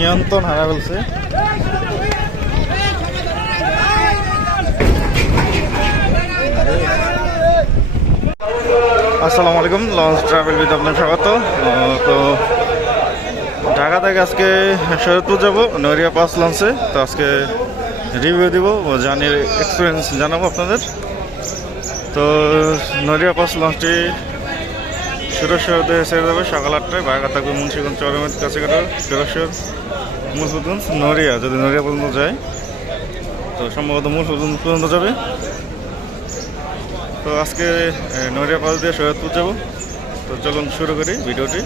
নিয়ন্ত্রণ হারা ফেলছে। আসসালামু আলাইকুম, লঞ্চ ট্রাভেল উইথ আপনার স্বাগত। তো ঢাকা থেকে আজকে শরীয়তপুর যাব নড়িয়া পাস লঞ্চে। তো আজকে রিভিউ দিব, জার্নির এক্সপিরিয়েন্স জানাবো আপনাদের। তো নড়িয়া পাস লঞ্চটি সুরেশ্বরতে ছেড়ে যাবে সকাল 8টায়। বাইরে থাকবে মুন্সিগঞ্জ চরমের কাছে সুরেশ্বর মুন্সিগঞ্জ নড়িয়া, যদি নড়িয়া পর্যন্ত যায় তো সম্ভবত মুন্সিগঞ্জ পর্যন্ত যাবে। তো আজকে নড়িয়া পাস দিয়ে শরীয়তপুর যাব। তো চলুন শুরু করি ভিডিওটি।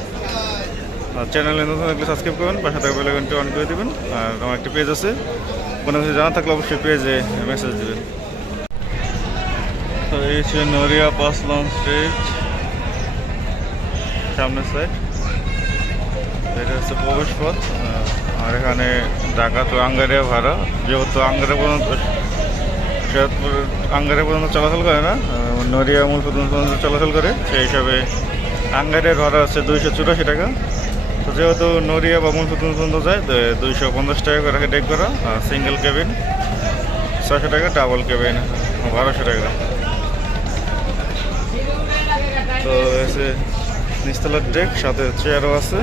আর চ্যানেলে নতুন থাকলে সাবস্ক্রাইব করবেন, পাশে থাকা বেল আইকনটি অন করে দেবেন। আর আমার একটা পেজ আছে, কোনো কিছু জানা থাকলে অবশ্যই পেজে মেসেজ দেবেন। তো এই ছিল নড়িয়া পাস লঞ্চ স্ট্রিট, সামনের সাইড এটা হচ্ছে প্রবেশ পথ। আর এখানে ঢাকা তো আঙ্গারিয়া ভাড়া, যেহেতু আঙ্গারিয়া পর্যন্ত শরীয়তপুর আঙ্গারিয়া পর্যন্ত চলাচল করে না, নড়িয়া মূল পর্যন্ত চলাচল করে, সেই হিসাবে আঙ্গারিয়ার ভাড়া হচ্ছে 284 টাকা। তো যেহেতু নড়িয়া বা মূল পর্যন্ত যায় 250 টাকা করে ডেক করা। আর সিঙ্গেল কেবিন 600 টাকা, ডাবল কেবিন 1200 টাকা। তো এসে নিচতলার ডেক, সাথে চেয়ারও আছে।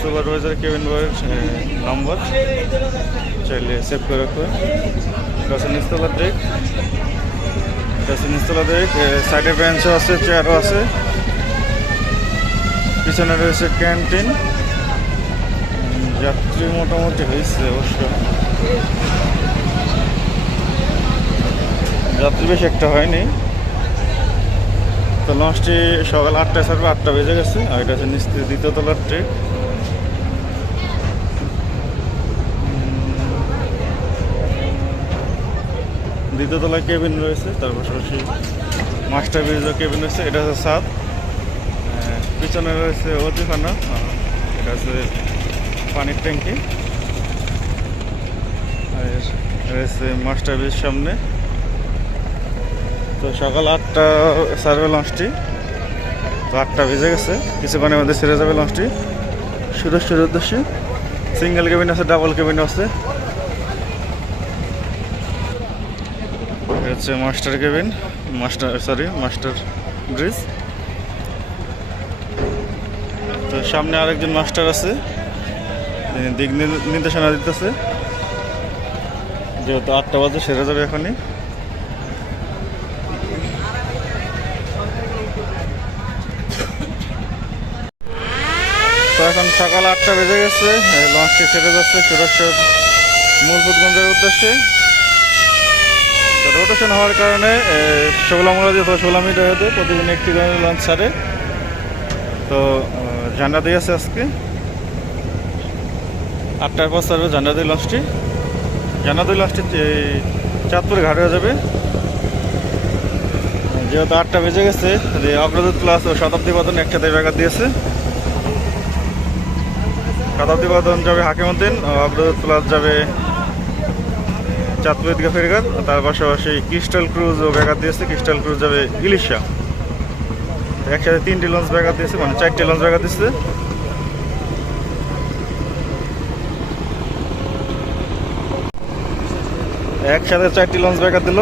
সুপারভাইজার কেবিন বয়ের নম্বর চাইলে সেভ করে রাখবে। এটা আছে নিচতলার ডেক, এটা আছে নিচতলা ডেক। সাইডে বেঞ্চও আছে, চেয়ারও আছে। পিছনে রয়েছে ক্যান্টিন। যাত্রী মোটামুটি হয়েছে, অবশ্য যাত্রী বেশি একটা হয়নি। তো লঞ্চটি সকাল 8টায় ছাড়বে, 8টা বেজে গেছে। আর এটা হচ্ছে নিচ দ্বিতীয় তলার ট্রেক। দ্বিতীয় তলায় কেবিন রয়েছে, তার পাশাপাশি মাস্টার ব্রিজের কেবিন রয়েছে। এটা হচ্ছে ছাদ, পিছনে রয়েছে অতিখানা, এটা হচ্ছে পানির ট্যাঙ্কি। আর রয়েছে মাস্টার ব্রিজ সামনে। তো সকাল 8টা ছাড়বে লঞ্চটি, তো 8টা বেজে গেছে, কিছুক্ষণের মধ্যে ছেড়ে যাবে লঞ্চটি সুরেশ্বরের উদ্দেশ্যে। সিঙ্গেল কেবিন আছে, ডাবল কেবিন আছে। হচ্ছে মাস্টার কেবিন, মাস্টার ব্রিজ। তো সামনে আরেকজন মাস্টার আছে, দিক নির্দেশনা দিতেছে, যেহেতু 8টা বাজে সেরে যাবে এখনই। তো এখন সকাল 8টা বেজে গেছে, লঞ্চটি ছেড়ে যাচ্ছে সুরেশ্বর মুলফুতগঞ্জের উদ্দেশ্যে। তো রোটেশন হওয়ার কারণে 16 মিনিট হয়তো প্রতিদিন একটি করে লঞ্চ ছাড়ে। তো ঝান্ডা দিয়ে আছে আজকে 8টার পর ছাড়বে ঝান্ডা দিয়ে লঞ্চটি। ঝান্ডা দিয়ে লঞ্চটি চাঁদপুরে ঘাট হয়ে যাবে। যেহেতু 8টা বেজে গেছে, যে অগ্রদূত প্লাস ও শতাব্দী বাদন একসাথে ব্যাঘাত দিয়েছে। শতাব্দী বাদন যাবে হাকিমউদ্দিন, অগ্রদূত প্লাস যাবে চাঁদপুর দিকে ফেরিঘাট। তার পাশাপাশি ক্রিস্টাল ক্রুজও ব্যাঘাত দিয়েছে, ক্রিস্টাল ক্রুজ যাবে ইলিশা। একসাথে 3টি লঞ্চ ব্যাঘাত দিয়েছে, মানে 4টি লঞ্চ ব্যাঘাত দিচ্ছে। একসাথে 4টি লঞ্চ ব্যাঘাত দিল,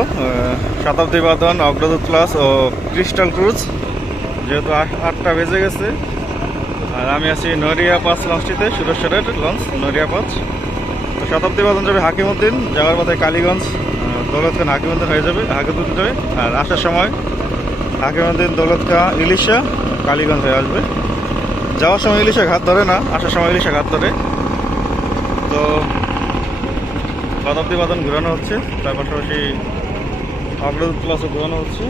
শতাব্দী বাদন, অগ্রদূত প্লাস ও ক্রিস্টাল ক্রুজ। যেহেতু 8টা বেজে গেছে, আর আমি আছি নড়িয়া পাস লঞ্চটিতে, সুরেশ্বরের লঞ্চ নড়িয়া পাস। তো শতাব্দী বাদন যাবে হাকিমউদ্দিন, যাওয়ার পথে কালীগঞ্জ, দৌলতখান হাকিমউদ্দিন হয়ে যাবে, হাকিমউদ্দিন যাবে। আর আসার সময় হাকিমউদ্দিন, দৌলতখান, ইলিশা, কালীগঞ্জ হয়ে আসবে। যাওয়ার সময় ইলিশা ঘাট ধরে না, আসার সময় ইলিশা ঘাট ধরে। তো শতাব্দী বাদন ঘোরানো হচ্ছে, তার পাশাপাশি অগ্রদূত প্লাসও ঘোরানো হচ্ছে।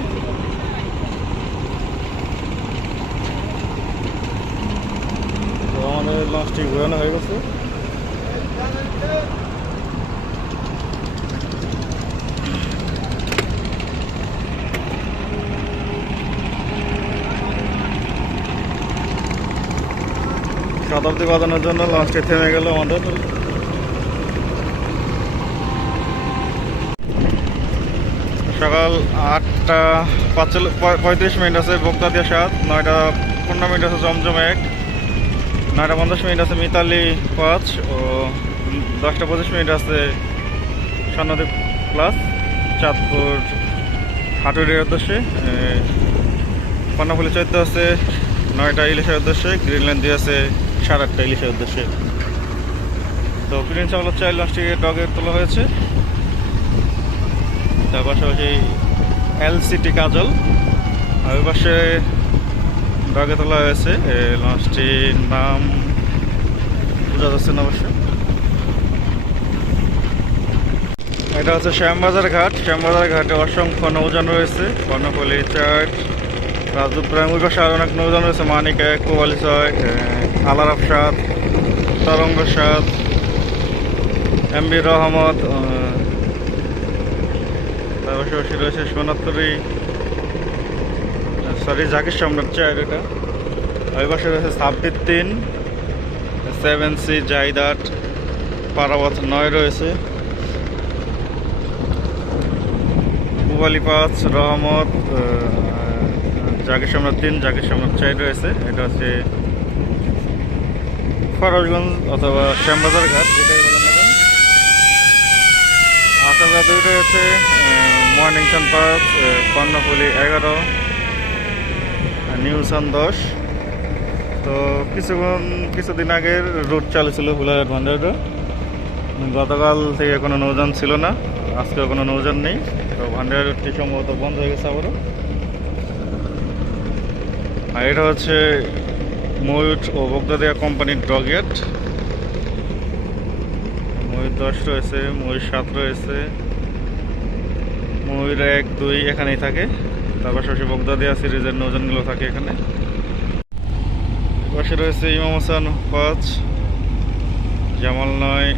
তো আমাদের লঞ্চটি ঘোরানো হয়ে গেছে। শতাব্দী বাজানোর জন্য লঞ্চটি থেমে গেল আমাদের। সকাল 8টা 35 মিনিট আছে, বগদাদিয়া 7, 9টা 15 মিনিট আছে জমজম 1, 9:50 আছে মিতালি 5 ও 10:25 আছে স্বর্ণদ্বীপ প্লাস চাঁদপুর হাটুরির উদ্দেশ্যে। কর্ণফুলি 14 আছে 9টা ইলিশের উদ্দেশ্যে, গ্রিনল্যান্ড 2 আছে 8:30 ইলিশের উদ্দেশ্যে। তো প্রিন্স চাওয়ালার 4 লঞ্চটি ডগে তোলা হয়েছে। তার পাশাপাশি এলসিটি কাজল আর ওই পাশে ডগে তোলা হয়েছে। লঞ্চটির নাম বোঝা যাচ্ছে না অবশ্য। এটা হচ্ছে শ্যামবাজার ঘাট। শ্যামবাজার ঘাটে অসংখ্য নৌযান রয়েছে, কর্ণফুলি 4, রাজদুপ্রাম, ওই পাশে আরও অনেক নৌযান রয়েছে, মানিক 1, কোয়ালি 6, আলারাফ 7, তরঙ্গ 7, এমবি রহমত, তার পাশাপাশি রয়েছে সোনাত্তরি, সরি জাকির সম্রাট 4 এটা। ওই পাশে রয়েছে সাব্বির 3, 7C জাইদাট, পারাবত 9 রয়েছে, পুবালি 5, রহমত, জাকির সম্রাট 3, জাকির সম্রাট 4 রয়েছে। এটা হচ্ছে ফরাসগঞ্জ অথবা শ্যামবাজার ঘাট, যেটাই বলেন না কেন। আসা দুই রয়েছে মর্নিং সান 5, কর্ণফুলি 11, নিউ সান 10। তো কিছুদিন আগের রুট চালু ছিল হুলাঘাট ভান্ডারটা, গতকাল থেকে কোনো নৌযান ছিল না, আজকেও কোনো নৌযান নেই। তো ভান্ডার রুটটি সম্ভবত বন্ধ হয়ে গেছে আবারও। আর এটা হচ্ছে ময়ূর ও বগদাদিয়া কোম্পানির ডগয়ার্ড। ময়ূর 10 রয়েছে, ময়ূর 7 রয়েছে, ময়ূর 1, 2 এখানেই থাকে। তার পাশাপাশি বগদাদিয়া সিরিজের নৌযানগুলো থাকে এখানে। পাশে রয়েছে ইমাম হাসান 5, জামাল 9,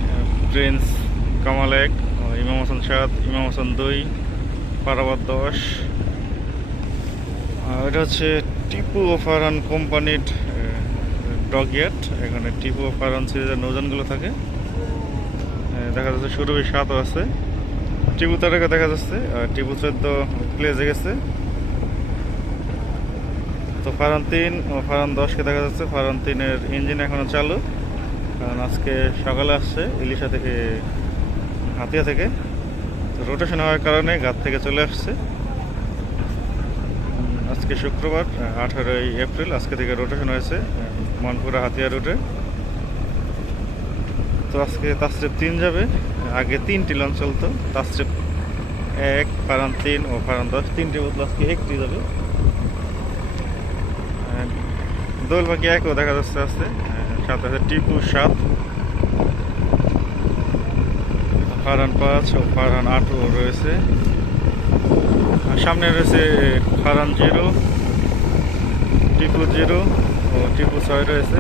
প্রিন্স কামাল 1, ইমাম হাসান 7, ইমাম হাসান 2, পারাবাদ 10। এটা হচ্ছে টিপু ও ফারহান কোম্পানির ডগয়ার্ড। এখানে টিপু ও ফারহান সিরিজের নৌযানগুলো থাকে। দেখা যাচ্ছে সুরভি 7 আছে, টিপু তারেকা দেখা যাচ্ছে, আর টিপু 14 প্লেজে গেছে। তো ফারহান 3 ও ফারহান 10কে দেখা যাচ্ছে। ফারহান 3-এর ইঞ্জিন এখনও চালু, কারণ আজকে সকালে আসছে ইলিশা থেকে, হাতিয়া থেকে। তো রোটেশন হওয়ার কারণে ঘাট থেকে চলে আসছে। আজকে শুক্রবার 18 এপ্রিল, আজকে থেকে রোটেশন হয়েছে মনপুরা হাতিয়া রুটে। তো আজকে তাসরিফ 3 যাবে, আগে 3টি লঞ্চ চলতো, তাসরিফ 1, ফারহান 3 ও ফারহান 10, 3টি বদলে আজকে 1টি যাবে। দোল বাকি 1ও দেখা যাচ্ছে আছে, সাথে আছে টিপু 7, ফারহান 5 ও ফারহান 8ও রয়েছে। সামনে রয়েছে ফারহান 0, টিপু 0 ও টিপু 6 রয়েছে।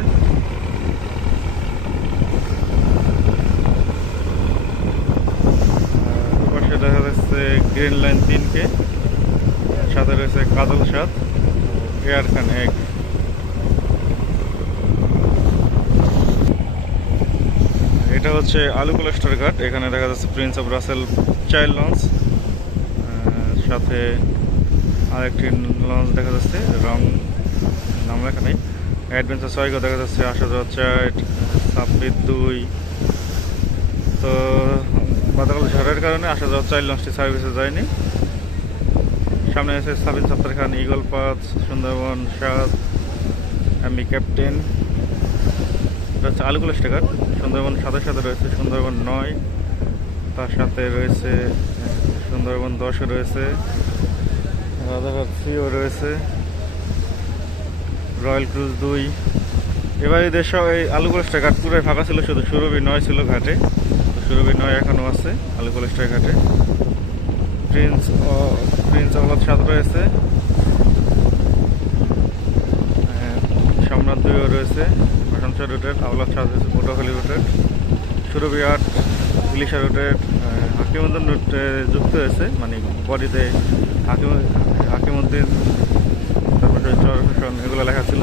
পাশে দেখা যাচ্ছে গ্রিনল্যান্ড 3কে, সাথে রয়েছে কাজল 7, এয়ার খান 1। এটা হচ্ছে আলু ক্লাস্টার ঘাট। এখানে দেখা যাচ্ছে প্রিন্স অফ রাসেল 4 লঞ্চ, সাথে আরেকটি লঞ্চ দেখা যাচ্ছে, রং নাম লেখা নেই। অ্যাডভেঞ্চার 6 দেখা যাচ্ছে, আসা যাওয়া 4, সাব্বির 2। তো গতকাল ঝড়ের কারণে আসা যাওয়া 4 লঞ্চটি সার্ভিসে যায়নি। সামনে আছে সাবিন সত্তার খান, ইগল 5, সুন্দরবন 7, আমি ক্যাপ্টেন। এটা হচ্ছে আলু ক্লাস্টার ঘাট। সুন্দরবন 7-এর সাথে রয়েছে সুন্দরবন 9, তার সাথে রয়েছে সুন্দরবন 10ও রয়েছে, রাজাঘাট 3ও রয়েছে, রয়্যাল ক্রুজ 2। এবার এই দেশ এই আলু ক্লাস্টার ঘাট পুরোই ফাঁকা ছিল, শুধু সুরভি 9 ছিল ঘাটে। তো সুরভি 9 এখনও আছে আলু ক্লাস্টার ঘাটে। প্রিন্স আওলাদ 7 রয়েছে, সম্রাট 2ও রয়েছে আসামসা রুটের, আওলাদ 7 রয়েছে পটুয়াখালী রুটের, সুরভি 8 ইলিশা রুটের, হাকিমউদ্দিন রুটে যুক্ত হয়েছে, মানে বডিতে হাকিমউদ্দিন, তারপরে চরশন এগুলো লেখা ছিল।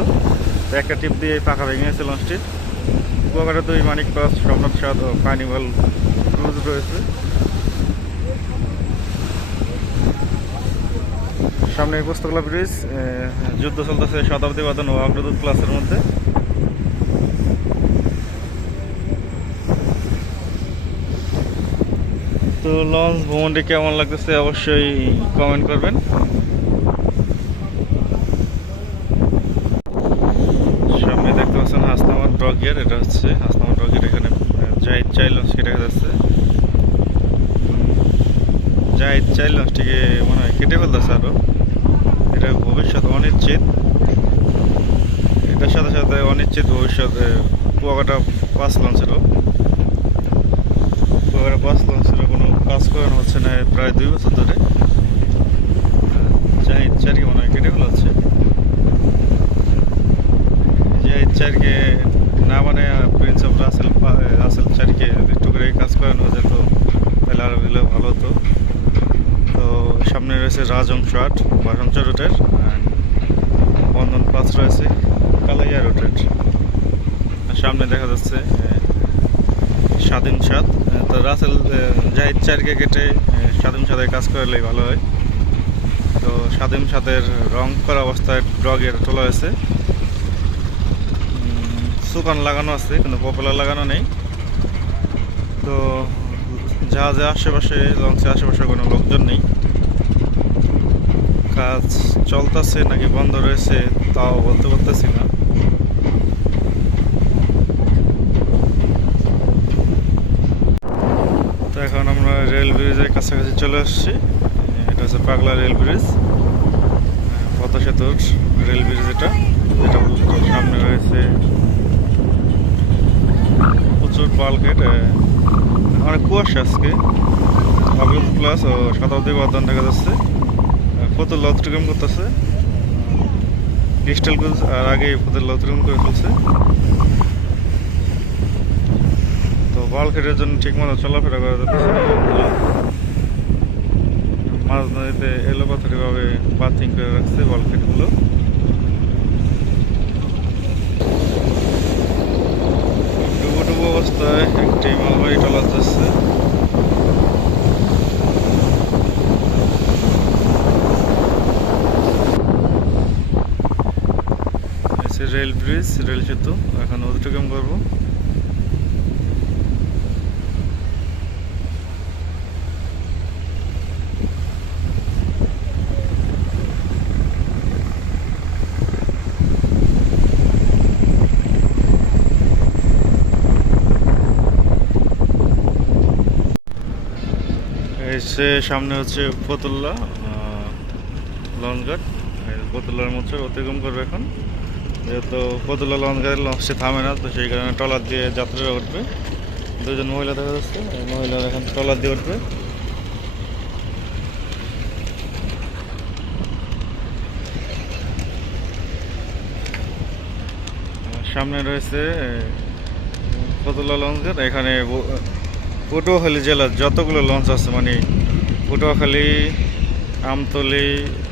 তো একটা টিপ দিয়ে পাখা ভেঙে গেছে লঞ্চটির। কুয়াকাটা 2, মানিক 5, সম্রাট 7 ও কার্নিভাল ক্রুজ রয়েছে। সামনে পুস্তকলা ব্রিজ, যুদ্ধ চলতেছে শতাব্দী বাদন ও অগ্রদূত ক্লাসের মধ্যে। তো লঞ্চ ভ্রমণটি কেমন লাগতেছে অবশ্যই কমেন্ট করবেন। সামনে দেখতে পাচ্ছেন হাসনাবাদ ডকইয়ার্ড, এটা হচ্ছে হাসনাবাদ ডকইয়ার্ড। এখানে জাহিদ চাইল্ড লঞ্চকে দেখা যাচ্ছে। জাহিদ চাইল্ড লঞ্চটিকে মনে হয় কেটে ফেলতেছে আরো, এটা ভবিষ্যৎ অনিশ্চিত। এটার সাথে সাথে অনিশ্চিত ভবিষ্যতে কুয়াকাটা 5 লঞ্চেরও কোনো কাজ করানো হচ্ছে না প্রায় 2 বছর ধরে। জাহিদ চারকে মনে হয় কেটে ফেলা হচ্ছে। জাহিদ চারকে না মানে প্রিন্স অফ রাসেল চারকে একটু করে কাজ করানো যেত, তাহলে আরো ভালো হতো। তো সামনে রয়েছে রাজংশ 8 বাসঞ্চ রুটের, বন্ধন 5 রয়েছে কালাইয়া রুটের। সামনে দেখা যাচ্ছে স্বাধীন সাত। তো রাসেল জাহিদ চারকে কেটে স্বাধীন সাতের কাজ করলেই ভালো হয়। তো স্বাধীন সাতের রং করা অবস্থায় ড্রগের তোলা হয়েছে, সুকান লাগানো আছে কিন্তু পপুলার লাগানো নেই। তো জাহাজে আশেপাশে লঞ্চের আশেপাশে কোনো লোকজন নেই। কাজ চলতেছে নাকি বন্ধ রয়েছে তাও বলতে পারতেছি না। তো এখন আমরা রেল ব্রিজের কাছাকাছি চলে আসছি। এটা হচ্ছে পাগলা রেল ব্রিজ, পদ্মা সেতুর রেল ব্রিজ। এটা সামনে রয়েছে প্রচুর বাল্কেট, অনেক কুয়াশা আজকে। অগ্রদূত ক্লাস ও শতাব্দী বাদন দেখা যাচ্ছে। ফতুল্লা অতিক্রম করতেছে ক্রিস্টাল ক্রুজ, আর আগে ফতুল্লা অতিক্রম করে ফেলছে। তো বাল্কেটের জন্য ঠিক মতো চলাফেরা করা যাচ্ছে। মাঝ নদীতে এলোপাথারিভাবে বাথিং করে রাখছে বাল্কেটগুলো। ডুবো ডুবো অবস্থায় একটি মালবাহী ট্রলার যাচ্ছে। রেল ব্রিজ, রেল সেতু এখন অতিক্রম করবো। এসে সামনে হচ্ছে ফতুল্লা লঞ্চঘাট। ফতুল্লার মধ্যে অতিক্রম করবে এখন, যেহেতু ফতুল্লা লঞ্চঘাটের লঞ্চটি থামে না, তো সেই কারণে ট্রলার দিয়ে যাত্রীরা উঠবে। 2জন মহিলা দেখা যাচ্ছে, এই মহিলারা এখন ট্রলার দিয়ে উঠবে। সামনে রয়েছে ফতুল্লা লঞ্চঘাট। এখানে পটুয়াখালী জেলার যতগুলো লঞ্চ আছে, মানে পটুয়াখালী, আমতলী,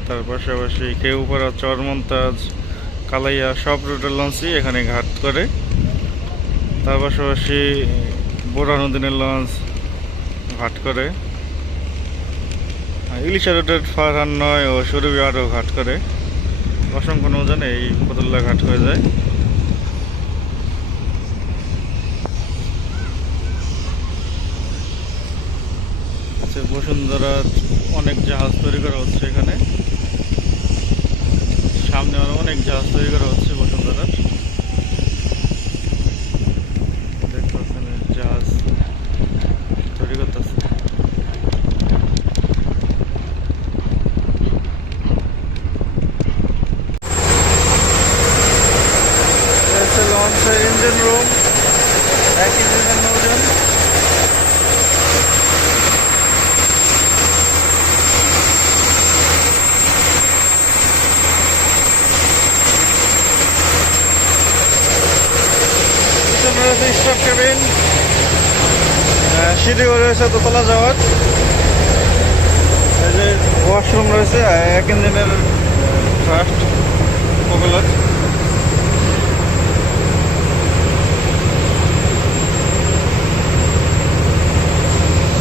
তার পাশাপাশি কেউপাড়া, চরমন্তাজ, কালাইয়া সব রুটের লঞ্চই এখানে ঘাট করে। তার পাশাপাশি বোরহানুদ্দিনের লঞ্চ ঘাট করে। ইলিশা রুটের ফারহান 9 ও সুরভি 8ও ঘাট করে। অসংখ্য নৌজানে এই ফতুল্লা ঘাট হয়ে যায়। বসুন্ধরা অনেক জাহাজ তৈরি করা হচ্ছে এখানে, সামনে আরো অনেক জাহাজ তৈরি করা হচ্ছে বসুন্ধরার। দেখতে পাচ্ছেন জাহাজ তৈরি করতেছে। লঞ্চের ইঞ্জিন রুম, এক ইঞ্জিনের নৌযান। স্টাফ কেবিন, সিঁড়ি রয়েছে দোতলা যাওয়ার। এই যে ওয়াশরুম রয়েছে, এক ইঞ্জিনের ফার্স্ট পপুলার।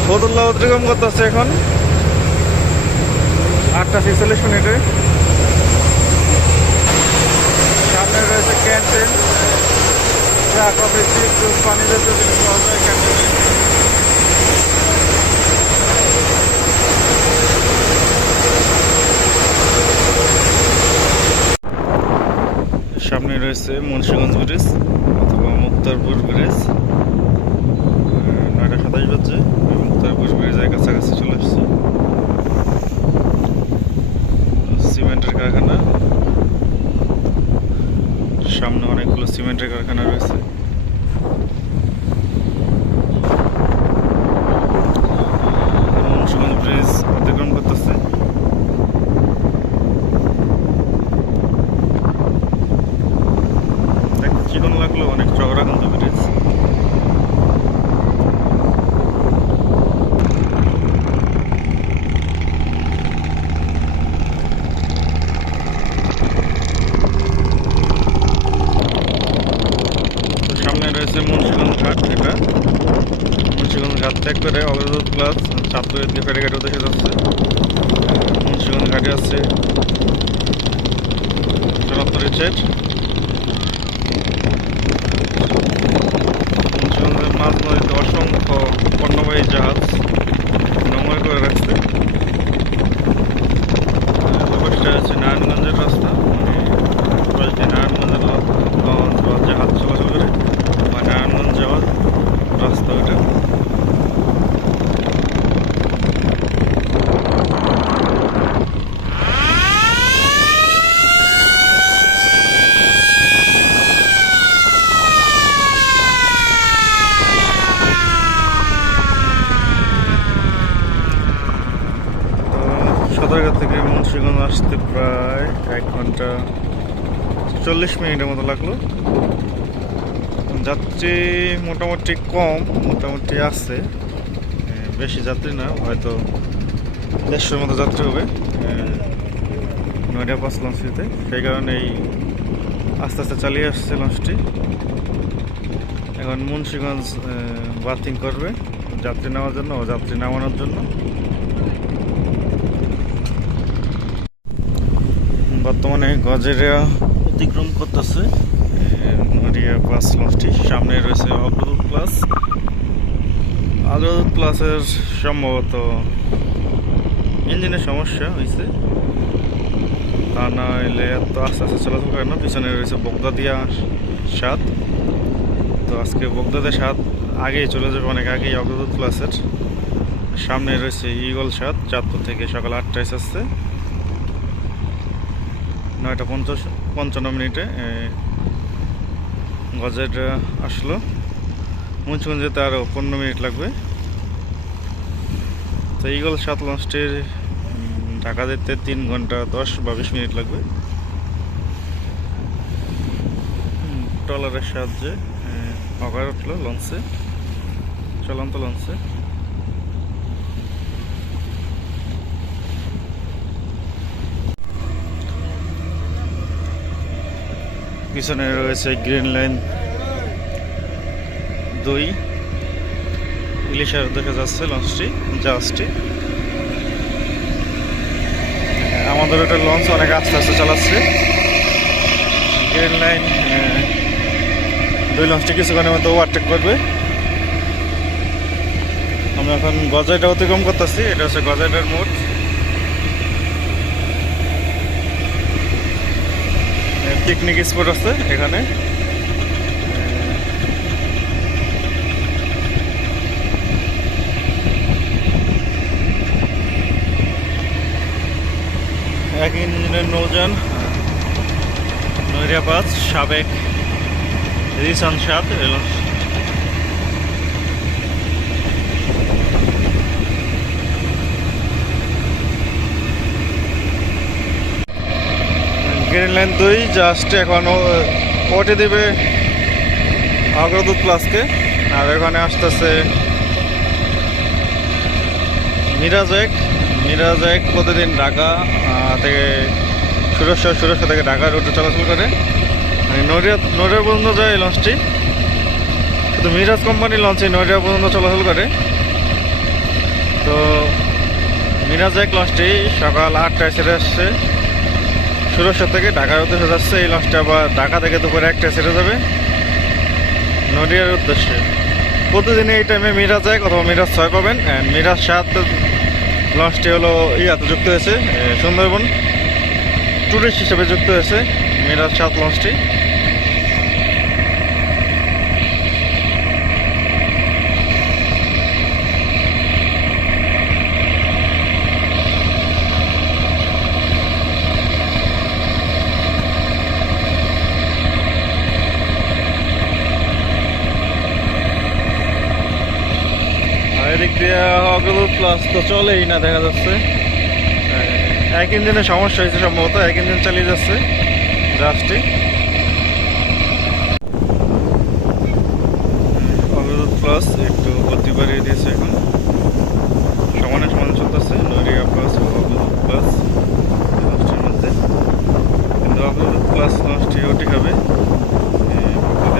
ফতুল্লা অতিক্রম করতেছে এখন 8:46 সামনে রয়েছে ক্যান্টিন, চা কফি চিপস পানি জাতীয় জিনিস পাওয়া যায় ক্যান্টিনে। সামনে রয়েছে মুন্সিগঞ্জ ব্রিজ অথবা মুক্তারপুর ব্রিজ। 9:27 বাজে, মুক্তারপুর ব্রিজের কাছাকাছি চলে আসছি। সিমেন্টের কারখানা, সামনে অনেকগুলো সিমেন্টের কারখানা রয়েছে। মুন্সিগঞ্জ ব্রিজ অতিক্রম করতেছে। দেখতে চিকন লাগলো, অনেক চওড়া কিন্তু ব্রিজ। সামনে রয়েছে মুন্সিগঞ্জ ঘাট। এটা মুন্সিগঞ্জ ঘাট ত্যাগ করে অগ্রদূত প্লাস চাঁদপুরের দিকে ফেরিঘাটের উদ্দেশ্যে যাচ্ছে। মুন্সিগঞ্জ ঘাটে আছে 74 ইঞ্চের। মুন্সিগঞ্জের মাঝ নদীতে অসংখ্য পণ্যবাহী জাহাজ নোঙর করে রাখছে। ব্যাপারটা হচ্ছে নারায়ণগঞ্জের রাস্তা, নারায়ণগঞ্জের লঞ্চ বা জাহাজ চলাচল করে, বা নারায়ণগঞ্জ যাওয়ার রাস্তা ওটা। সদরঘাট থেকে মুন্সিগঞ্জ আসতে প্রায় 1 ঘন্টা 40 মিনিটের মতো লাগলো। যাত্রী মোটামুটি কম, মোটামুটি আছে, বেশি যাত্রী না, হয়তো 150-এর মতো যাত্রী হবে নয়ডা পাস লঞ্চটিতে। সেই কারণে এই আস্তে আস্তে চালিয়ে আসছে লঞ্চটি। এখন মুন্সিগঞ্জ বার্থিং করবে যাত্রী নেওয়ার জন্য ও যাত্রী নামানোর জন্য। বর্তমানে গজেরিয়া অতিক্রম করতেছে নড়িয়া পাস লঞ্চটি। সামনে রয়েছে অগ্রদূত প্লাস। অগ্রদূত প্লাসের সম্ভবত ইঞ্জিনের সমস্যা হয়েছে, তা নইলে এত আস্তে আস্তে চলাচল করে না। পিছনে রয়েছে বগদাদিয়া 7। তো আজকে বগদাদিয়া 7 আগেই চলে যাবে, অনেক আগেই অগ্রদূত প্লাসের। সামনে রয়েছে ইগল 7, চাঁদপুর থেকে সকাল 8টায় আসছে। 9:55 গজেট আসলো। মুন্সিগঞ্জ যেতে আরও 15 মিনিট লাগবে। তো ইগল 7 লঞ্চটির ঢাকা যেতে 3 ঘন্টা 10 বা 20 মিনিট লাগবে ট্রলারের সাহায্যে। হকার উঠলো লঞ্চে, চলন্ত লঞ্চে। পিছনে রয়েছে গ্রিন লাইন 2, ইলিশার উদ্দেশ্যে যাচ্ছে লঞ্চটি, জাহাজটি। আমাদের একটা লঞ্চ অনেক আস্তে আস্তে চালাচ্ছে। গ্রিন লাইন 2 লঞ্চটি কিছুক্ষণের মতো ওভারটেক করবে। আমরা এখন গজাইটা অতিক্রম করতেছি। এটা হচ্ছে গজাইটার মোড়। পিকনিক স্পট আছে এখানে। এক ইঞ্জিনের নৌযান নড়িয়া পাস, সাবেক রিসান 7 গ্রিন লাইন 2 জাস্ট এখন ওটে দিবে অগ্রদূত প্লাসকে। আর এখানে আসতেছে মিরাজ 1 প্রতিদিন ঢাকা থেকে সুরেশ্বর থেকে ঢাকা রুটে চলাচল করে। নড়িয়া পর্যন্ত যায় এই লঞ্চটি। শুধু মিরাজ কোম্পানির লঞ্চে নড়িয়া পর্যন্ত চলাচল করে। তো মিরাজ এক লঞ্চটি সকাল 8টায় ছেড়ে আসছে সুরক্ষা থেকে ঢাকার উদ্দেশ্যে যাচ্ছে। এই লঞ্চটা আবার ঢাকা থেকে দুপুরে 1টায় ছেড়ে যাবে নদিয়ার উদ্দেশ্যে। প্রতিদিন এই টাইমে মিরাজ 1 অথবা মিরাজ 6 পাবেন। অ্যান্ড মিরাজ 7 লঞ্চটি হলো ইয়াতে যুক্ত হয়েছে, সুন্দরবন ট্যুরিস্ট হিসেবে যুক্ত হয়েছে মিরাজ 7 লঞ্চটি। এদিক দিয়ে অগ্রদূত প্লাস তো চলেই না, দেখা যাচ্ছে এক ইঞ্জিনের সমস্যা হয়েছে সম্ভবত, এক ইঞ্জিন চালিয়ে যাচ্ছে জাহাজটি। অগ্রদূত প্লাস একটু গতি বাড়িয়ে দিয়েছে, এখন সমানে সমানে চলতেছে নরিয়া প্লাস ও অগ্রদূত প্লাস লঞ্চটির মধ্যে। কিন্তু অগ্রদূত প্লাস লঞ্চটি ওটি হবে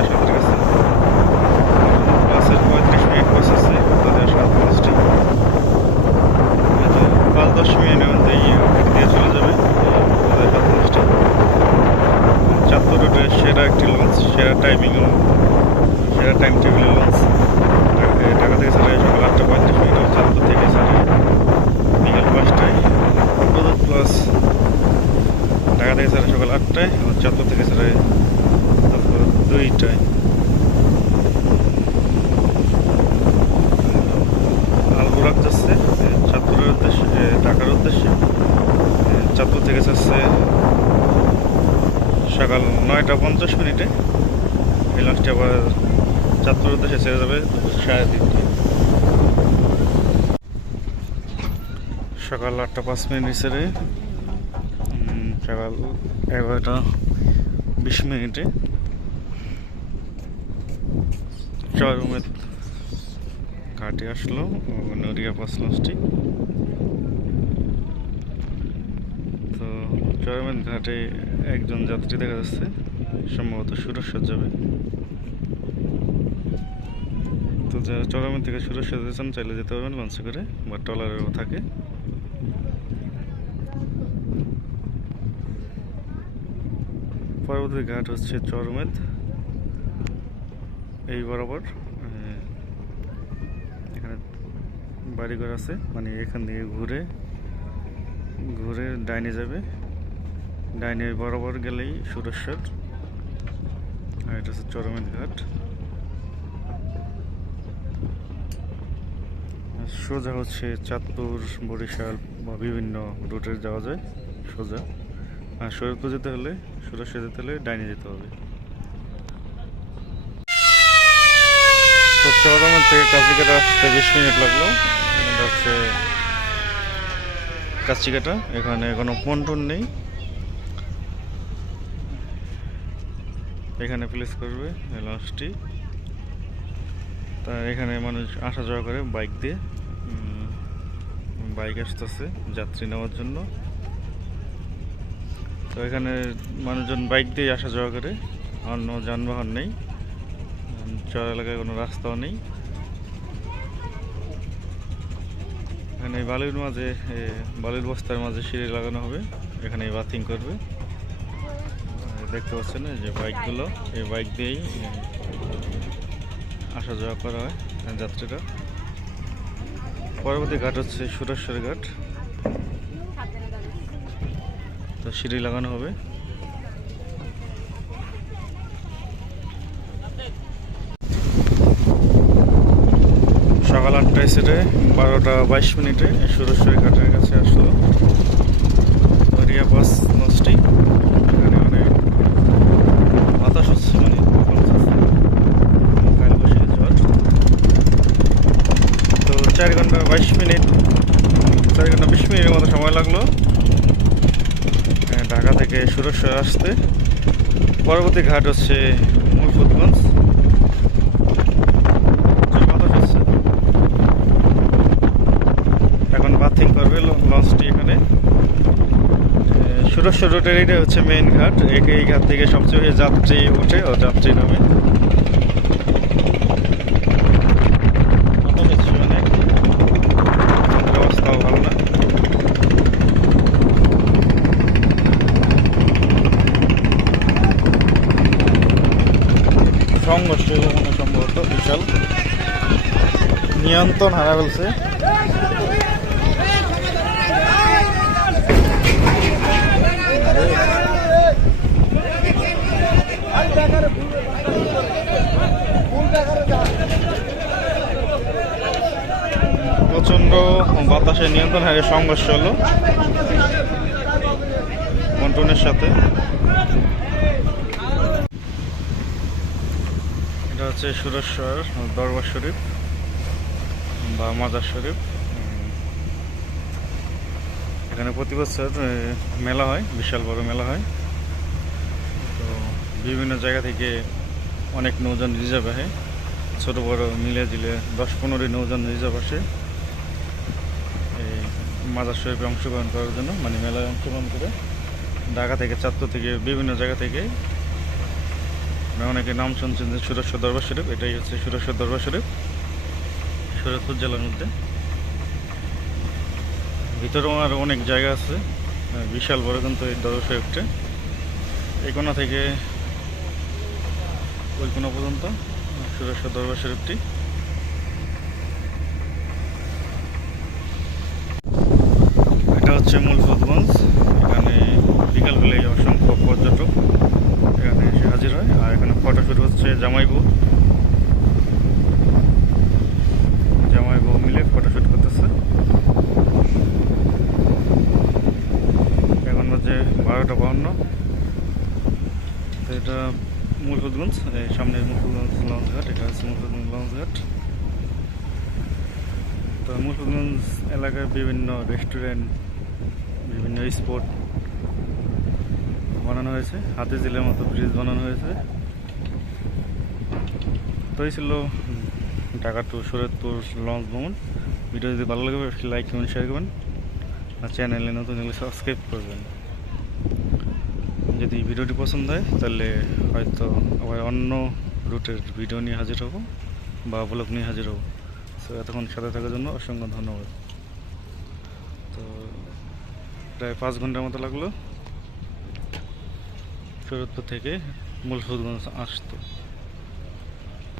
সাঁতার কাছে প্লাসের 35 মিনিট বসেছে 7 লঞ্চটি। 5-10 মিনিটের মধ্যেই দিয়ে চলে যাবে 7 লঞ্চটি। 74 রুটের সেরা একটি লঞ্চ, সেরা টাইমিং ও সেরা টাইম টেবিলের লঞ্চ। ঢাকা থেকে ছাড়ে সকাল 8:35 মিনিট, চাঁদপুর থেকে ছাড়ে বিকাল 5টায়। অগ্রদূত প্লাস ঢাকা থেকে ছাড়ে সকাল 8টায়, আর চাঁদপুর থেকে ছাড়ে তারপর 2টায়। আলবুরাক যাচ্ছে চাঁদপুরের উদ্দেশ্যে, ঢাকার উদ্দেশ্যে। চাঁদপুর থেকে যাচ্ছে সকাল 9টা 50 মিনিটে। এই লঞ্চটি আবার চাঁদপুরের উদ্দেশ্যে ছেড়ে যাবে 3:30টায়। সকাল 8টা 5 মিনিট ছেড়ে সকাল 11টা 20 মিনিটে চরমেদ ঘাটে আসলো নদিয়া 5 লঞ্চটি। তো চরমেদ ঘাটে একজন যাত্রী দেখা যাচ্ছে, সম্ভবত সুরক্ষা যাবে। তো যারা চরমেদ থেকে সুরক্ষা যেতে চান চাইলে যেতে পারবেন লঞ্চে করে, বা ট্রলারেও থাকে। পরবর্তী ঘাট হচ্ছে চরমেদ, এই বরাবর এখানে বাড়িঘর আছে, মানে এখান থেকে ঘুরে ঘুরে ডাইনে যাবে, ডাইনে বরাবর গেলেই সুরেশ্বর। আর এটা হচ্ছে চরমেদ ঘাট। সোজা হচ্ছে চাঁদপুর, বরিশাল বা বিভিন্ন রুটে যাওয়া যায় সোজা। আর শরীরপুর যেতে হলে, সুরেশ্বর যেতে হলে ডাইনে যেতে হবে। তো চরমেদ থেকে কাছিকাটা আসতে 20 মিনিট লাগলো। এটা হচ্ছে কাছিকাটা, এখানে কোনো পন্টন নেই। এখানে প্লেস করবে এই লঞ্চটি। তা এখানে মানুষ আসা যাওয়া করে বাইক দিয়ে, বাইক আসতেছে যাত্রী নেওয়ার জন্য। তো এখানে মানুষজন বাইক দিয়ে আসা যাওয়া করে, অন্য যানবাহন নেই, চর এলাকায় কোনো রাস্তাও নেই। এখানে বালির মাঝে, বালির বস্তার মাঝে সিঁড়ি লাগানো হবে, এখানে বাথিং করবে। দেখতে পাচ্ছেন যে বাইকগুলো, এই বাইক দিয়েই আসা যাওয়া করা হয় যাত্রীরা। পরবর্তী ঘাট হচ্ছে সুরেশ্বর ঘাট, তো সিঁড়ি লাগানো হবে। সকাল 8টায় সেটে 12টা 22 মিনিটে সুরেশ্বর ঘাটের কাছে আসলো নদিয়া 5 লঞ্চটি। এখানে অনেক বাতাস হচ্ছে, মানে তো 4 ঘন্টা 22 মিনিট, 4 ঘন্টা 20 মিনিটের মতো সময় লাগলো ঢাকা থেকে সুরেশ্বর আসতে। পরবর্তী ঘাট হচ্ছে মুলফুতগঞ্জ। এখন বাথিং করবে লঞ্চটি এখানে। সুরেশ্বর রোডের এটা হচ্ছে মেইন ঘাট, এই ঘাট থেকে সবচেয়ে যাত্রী ওঠে ও যাত্রী নামে। অবস্থাও ভালো না। সংঘর্ষ হলো মনে হয় সম্ভবত, বিশাল নিয়ন্ত্রণ হারা ফেলছে। প্রচন্ড বাতাসে নিয়ন্ত্রণ হারিয়ে সংঘর্ষ হলো পন্টনের সাথে। এটা হচ্ছে সুরেশ্বর দরবার শরীফ বা মাজার শরীফ। এখানে প্রতি বছর মেলা হয়, বিশাল বড় মেলা হয়। তো বিভিন্ন জায়গা থেকে অনেক নৌযান রিজার্ভ আসে, ছোটো বড় মিলে জিলে 10-15 নৌযান রিজার্ভ আসে এই মাজার শরীফে অংশগ্রহণ করার জন্য, মানে মেলায় অংশগ্রহণ করে ঢাকা থেকে, চাঁদপুর থেকে, বিভিন্ন জায়গা থেকে। অনেকে নাম শুনছেন যে সুরেশ্বর দরবার শরীফ, এটাই হচ্ছে সুরেশ্বর দরবার শরীফ, শরীয়তপুর জেলার মধ্যে। ভিতরেও আর অনেক জায়গা আছে, বিশাল বড় কিন্তু এই দরবার শরীফটা। এই কোণা থেকে ওই কোণা পর্যন্ত সুরেশ্বর দরবার শরীফটি। এটা হচ্ছে মুলফতগঞ্জ। এখানে বিকালবেলায় অসংখ্য পর্যটক এখানে এসে হাজির হয়। আর এখানে ফটোশুট হচ্ছে জামাইবু মিলে ফটোশুট করতেছে। এখন হচ্ছে 12টা 52। তো এটা মুলফতগঞ্জ, এই সামনে মুলফতগঞ্জ লঞ্চ ঘাট, এটা হচ্ছে মুলফতগঞ্জ লঞ্চ ঘাট। তো মুলফতগঞ্জ এলাকায় বিভিন্ন রেস্টুরেন্ট, বিভিন্ন স্পট বানানো হয়েছে, হাতি ঝিলের মতো ব্রিজ বানানো হয়েছে। তো এই ছিল ঢাকা টু শরীয়তপুর লঞ্চ ভ্রমণ। ভিডিও যদি ভালো লাগে লাইক কমেন্ট শেয়ার করবেন, আর চ্যানেলে নতুন হলে সাবস্ক্রাইব করবেন। যদি ভিডিওটি পছন্দ হয় তাহলে হয়তো আবার অন্য রুটের ভিডিও নিয়ে হাজির হব বা ব্লগ নিয়ে হাজির হব। সো এতক্ষণ সাথে থাকার জন্য অসংখ্য ধন্যবাদ। তো প্রায় 5 ঘন্টার মতো লাগলো শরীয়তপুর থেকে মুলফতগঞ্জ আসতে।